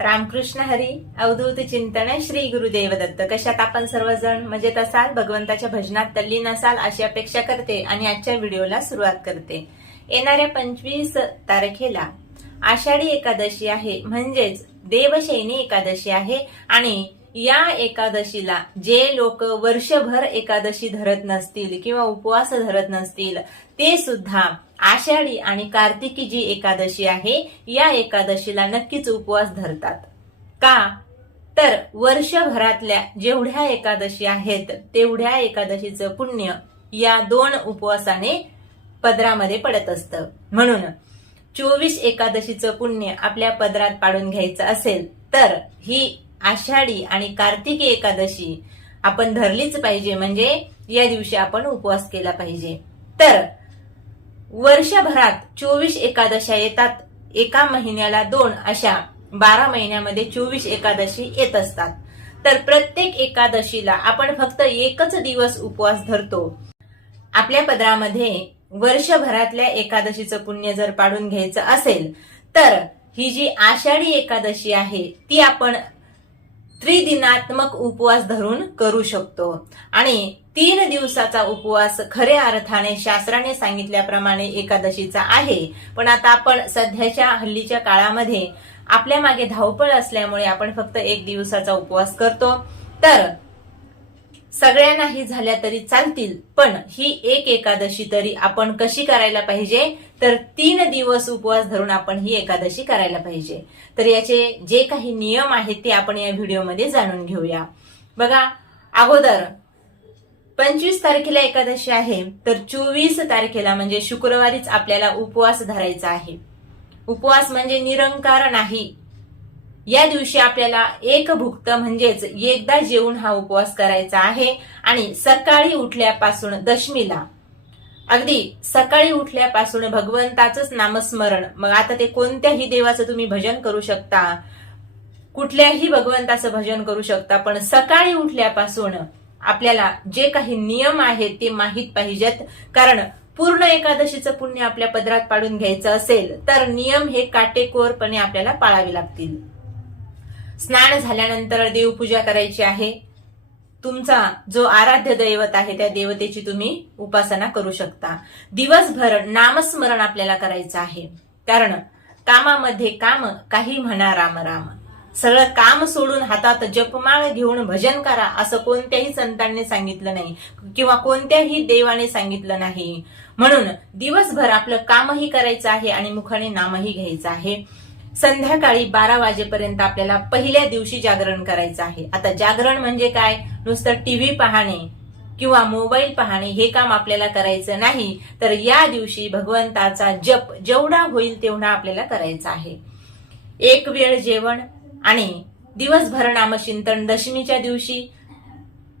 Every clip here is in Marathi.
रामकृष्ण हरी. अवधूत चिंतन श्री गुरुदेव दत्त. कशात आपण सर्वजण मजेत असाल, भगवंताच्या भजनात तल्लीन असाल अशी अपेक्षा करते आणि आजच्या व्हिडिओला सुरुवात करते. येणाऱ्या 25 तारखेला आषाढी एकादशी आहे, म्हणजेच देवशयनी एकादशी आहे. आणि या एकादशीला जे लोक वर्षभर एकादशी धरत नसतील किंवा उपवास धरत नसतील ते सुद्धा आषाढी आणि कार्तिकी जी एकादशी आहे या एकादशीला नक्कीच उपवास धरतात. का तर वर्षभरातल्या जेवढ्या एकादशी आहेत तेवढ्या एकादशीचं पुण्य या 2 उपवासाने पदरामध्ये पडत असतं. म्हणून 24 एकादशीचं पुण्य आपल्या पदरात पाडून घ्यायचं असेल तर ही आषाढी आणि कार्तिकी एकादशी आपण धरलीच पाहिजे. म्हणजे या दिवशी आपण उपवास केला पाहिजे. तर वर्षभरात 24 एकादशा येतात. एका महिन्याला 2 अशा 12 महिन्यामध्ये 24 एकादशी येत असतात. तर प्रत्येक एकादशीला आपण फक्त एकच दिवस उपवास धरतो. आपल्या पदरामध्ये वर्षभरातल्या एकादशीचं पुण्य जर पाडून घ्यायचं असेल तर ही जी आषाढी एकादशी आहे ती आपण त्रिदिनात्मक उपवास धरून करू शकतो. आणि 3 दिवसाचा उपवास खऱ्या अर्थाने शास्त्राने सांगितल्याप्रमाणे एकादशीचा आहे. पण आता आपण सध्याच्या हल्लीच्या काळामध्ये आपल्या मागे धावपळ असल्यामुळे आपण फक्त 1 दिवसाचा उपवास करतो. तर सगळ्यांनाही झाल्या तरी चालतील, पण ही एक एकादशी तरी आपण कशी करायला पाहिजे तर 3 दिवस उपवास धरून आपण ही एकादशी करायला पाहिजे. तर याचे जे काही नियम आहेत ते आपण या व्हिडिओमध्ये जाणून घेऊया. बघा, अगोदर 25 तारखेला एकादशी आहे तर 24 तारखेला म्हणजे शुक्रवारीच आपल्याला उपवास धरायचा आहे. उपवास म्हणजे निरंकार नाही. या दिवशी आपल्याला एक भुक्त म्हणजेच एकदा जेवून हा उपवास करायचा आहे. आणि सकाळी उठल्यापासून दशमीला अगदी सकाळी उठल्यापासून भगवंताचंच नामस्मरण. मग आता ते कोणत्याही देवाचं तुम्ही भजन करू शकता, कुठल्याही भगवंताचं भजन करू शकता, पण सकाळी उठल्यापासून आपल्याला जे काही नियम आहेत ते माहीत पाहिजेत. कारण पूर्ण एकादशीचं पुण्य आपल्या पदरात पाडून घ्यायचं असेल तर नियम हे काटेकोरपणे आपल्याला पाळावे लागतील. स्नान झाल्यानंतर देवपूजा करायची आहे. तुमचा जो आराध्य दैवत आहे त्या देवतेची तुम्ही उपासना करू शकता. दिवसभर नामस्मरण आपल्याला करायचं आहे. कारण कामामध्ये काम, काही म्हणा राम राम. सगळं काम सोडून हातात जपमाळ घेऊन भजन करा असं कोणत्याही संतांनी सांगितलं नाही किंवा कोणत्याही देवाने सांगितलं नाही. म्हणून दिवसभर आपलं कामही करायचं आहे आणि मुखाने नामही घ्यायचं आहे. संध्याकाळी 12 वाजेपर्यंत आपल्याला पहिल्या दिवशी जागरण करायचं आहे. आता जागरण म्हणजे काय, नुसतं टीव्ही पाहणे किंवा मोबाईल पाहणे हे काम आपल्याला करायचं नाही. तर या दिवशी भगवंताचा जप जेवढा होईल तेवढा आपल्याला करायचा आहे. 1 वेळ जेवण आणि दिवसभर नामचिंतन. दशमीच्या दिवशी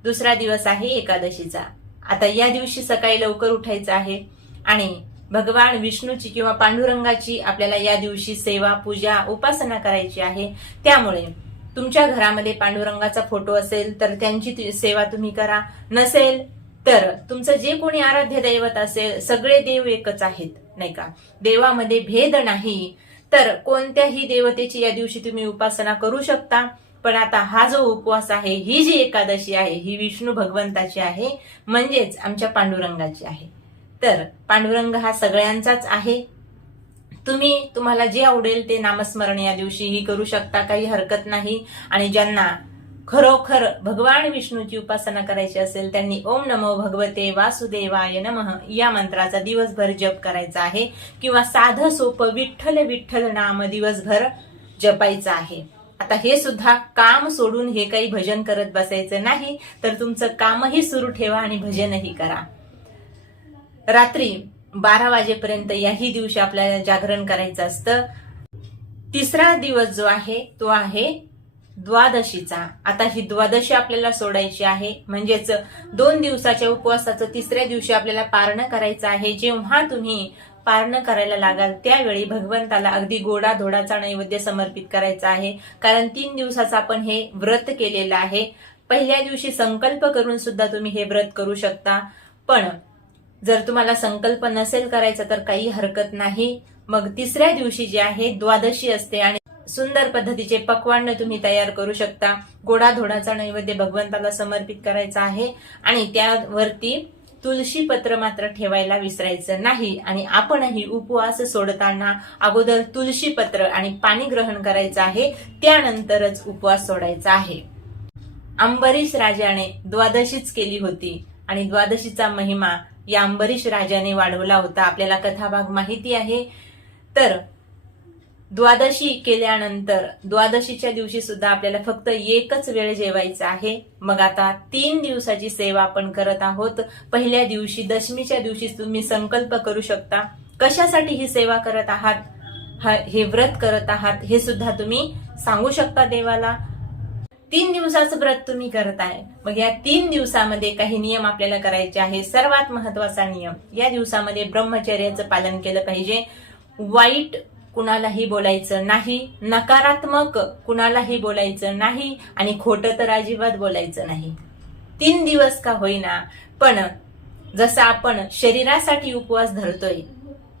दुसरा दिवस आहे एकादशीचा. आता या दिवशी सकाळी लवकर उठायचं आहे आणि भगवान विष्णूची किंवा पांडुरंगाची आपल्याला या दिवशी सेवा, पूजा, उपासना करायची आहे. त्यामुळे तुमच्या घरामध्ये पांडुरंगाचा फोटो असेल तर त्यांची सेवा तुम्ही करा. नसेल तर तुमचं जे कोणी आराध्य दैवत असेल, सगळे देव एकच आहेत नाही का, देवामध्ये भेद नाही. तर कोणत्याही देवतेची या दिवशी तुम्ही उपासना करू शकता. पण आता हा जो उपवास आहे, ही जी एकादशी आहे ही विष्णू भगवंताची आहे, म्हणजेच आमच्या पांडुरंगाची आहे. तर पांडुरंग हा सगळ्यांचाच आहे. तुम्हाला जे आवडेल ते नामस्मरण या दिवशीही करू शकता, काही हरकत नाही. आणि ज्यांना खरोखर भगवान विष्णूची उपासना करायची असेल त्यांनी ओम नमो भगवते वासुदेवाय नमः या मंत्राचा दिवसभर जप करायचा आहे. किंवा साधं सोपं विठ्ठल विठ्ठल नाम दिवसभर जपायचं आहे. आता हे सुद्धा काम सोडून हे काही भजन करत बसायचं नाही, तर तुमचं कामही सुरू ठेवा आणि भजनही करा. रात्री 12 वाजेपर्यंत याही दिवशी आपल्याला जागरण करायचं असतं. तिसरा दिवस जो आहे तो आहे द्वादशीचा. आता ही द्वादशी आपल्याला सोडायची आहे. म्हणजेच 2 दिवसाच्या उपवासाचं तिसऱ्या दिवशी आपल्याला पारणं करायचं आहे. जेव्हा तुम्ही पारणं करायला लागाल त्यावेळी भगवंताला अगदी गोडाधोडाचा नैवेद्य समर्पित करायचा आहे. कारण 3 दिवसाचं आपण हे व्रत केलेलं आहे. पहिल्या दिवशी संकल्प करून सुद्धा तुम्ही हे व्रत करू शकता. पण जर तुम्हाला संकल्प नसेल करायचा तर काही हरकत नाही. मग तिसऱ्या दिवशी जे आहे द्वादशी असते आणि सुंदर पद्धतीचे पक्वान्न तुम्ही तयार करू शकता। गोडाधोडाचा नैवेद्य भगवंताला समर्पित करायचा आहे आणि त्यावरती तुळशी पत्र मात्र ठेवायला विसरायचं नाही। आणि आपणही उपवास सोडताना अगोदर तुळशी पत्र आणि पाणी ग्रहण करायचं आहे, त्यानंतरच उपवास सोडायचा आहे। अंबरीश राजाने द्वादशीच केली होती आणि द्वादशीचा महिमा या अंबरीश राजाने वाढवला होता, आपल्याला कथाभाग माहिती आहे। तर द्वादशी केल्यानंतर द्वादशीच्या दिवशी सुद्धा आपल्याला फक्त एकच वेळ जेवायचं आहे। मग आता 3 दिवसाची सेवा आपण करत आहोत। पहिल्या दिवशी दशमीच्या दिवशी तुम्ही संकल्प करू शकता कशासाठी ही सेवा करत आहात, हे व्रत करत आहात हे सुद्धा तुम्ही सांगू शकता देवाला। 3 दिवसाचं व्रत तुम्ही करताय, मग या 3 दिवसामध्ये काही नियम आपल्याला करायचे आहे। सर्वात महत्वाचा नियम, या दिवसामध्ये ब्रह्मचर्याचं पालन केलं पाहिजे। वाईट कुणालाही बोलायचं नाही, नकारात्मक कुणालाही बोलायचं नाही आणि खोटं तर अजिबात बोलायचं नाही। 3 दिवस का होईना, पण जसं आपण शरीरासाठी उपवास धरतोय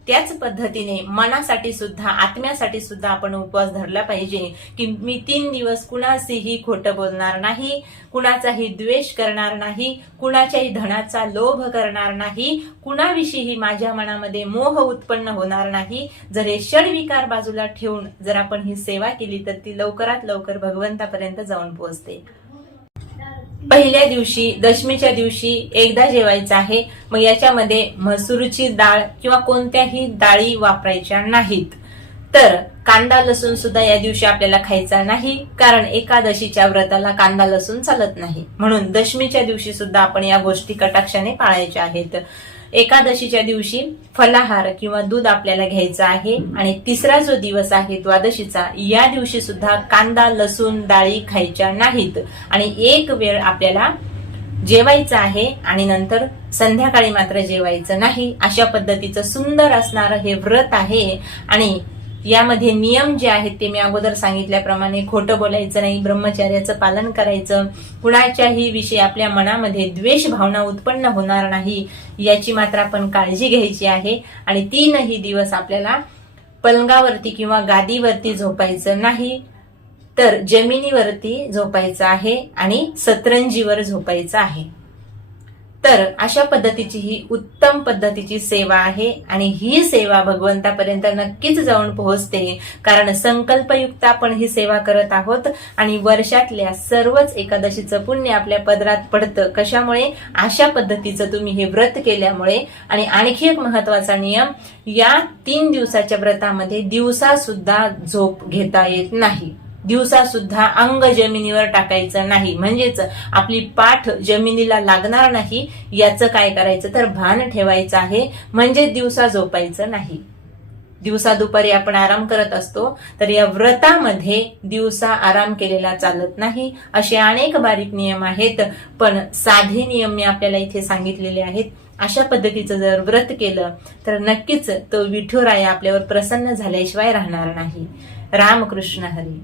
त्याच पद्धतीने मनासाठी सुद्धा, आत्म्यासाठी सुद्धा आपण उपवास धरला पाहिजे की मी 3 दिवस कुणाशीही खोटं बोलणार नाही, कुणाचाही द्वेष करणार नाही, कुणाच्याही धनाचा लोभ करणार नाही, कुणाविषयी माझ्या मनामध्ये मोह उत्पन्न होणार नाही। जर हे षडविकार बाजूला ठेवून जर आपण ही सेवा केली तर ती लवकरात लवकर भगवंतापर्यंत जाऊन पोहोचते। पहिल्या दिवशी दशमीच्या दिवशी एकदा जेवायचं आहे। मग याच्यामध्ये मसूरची डाळ किंवा कोणत्याही डाळी वापरायच्या नाहीत। तर कांदा लसूण सुद्धा या दिवशी आपल्याला खायचा नाही, कारण एकादशीच्या व्रताला कांदा लसूण चालत नाही। म्हणून दशमीच्या दिवशी सुद्धा आपण या गोष्टी कटाक्षाने पाळायच्या आहेत। एकादशीच्या दिवशी फलाहार किंवा दूध आपल्याला घ्यायचं आहे आणि तिसरा जो दिवस आहे द्वादशीचा, या दिवशी सुद्धा कांदा लसूण डाळी खायच्या नाहीत आणि एक वेळ आपल्याला जेवायचं आहे आणि नंतर संध्याकाळी मात्र जेवायचं नाही। अशा पद्धतीचं सुंदर असणारं हे व्रत आहे आणि यामध्ये नियम जे आहेत ते मी अगोदर सांगितल्याप्रमाणे खोटं बोलायचं नाही, ब्रह्मचर्याचं पालन करायचं, कुणाच्याही विषयी आपल्या मनामध्ये द्वेष भावना उत्पन्न होणार नाही याची मात्र आपण काळजी घ्यायची आहे। आणि 3ही दिवस आपल्याला पलंगावरती किंवा गादीवरती झोपायचं नाही, तर जमिनीवरती झोपायचं आहे आणि सतरंजीवर झोपायचं आहे। तर अशा पद्धतीची ही उत्तम पद्धतीची सेवा आहे आणि ही सेवा भगवंतापर्यंत नक्कीच जाऊन पोहोचते, कारण संकल्पयुक्त आपण ही सेवा करत आहोत आणि वर्षातल्या सर्वच एकादशीचं पुण्य आपल्या पदरात पडतं। कशामुळे? अशा पद्धतीचं तुम्ही हे व्रत केल्यामुळे। आणि आणखी एक महत्वाचा नियम, या 3 दिवसाच्या व्रतामध्ये दिवसा सुद्धा झोप घेता येत नाही, दिवसा सुद्धा अंग जमिनीवर टाकायचं नाही, म्हणजेच आपली पाठ जमिनीला लागणार नाही याचं काय करायचं तर भान ठेवायचं आहे। म्हणजे दिवसा झोपायचं नाही, दिवसा दुपारी आपण आराम करत असतो, तर या व्रतामध्ये दिवसा आराम केलेला चालत नाही। असे अनेक बारीक नियम आहेत, पण साधे नियम मी आपल्याला इथे सांगितलेले आहेत। अशा पद्धतीचं जर व्रत केलं तर नक्कीच तो विठुराया आपल्यावर प्रसन्न झाल्याशिवाय राहणार नाही। रामकृष्ण हरी।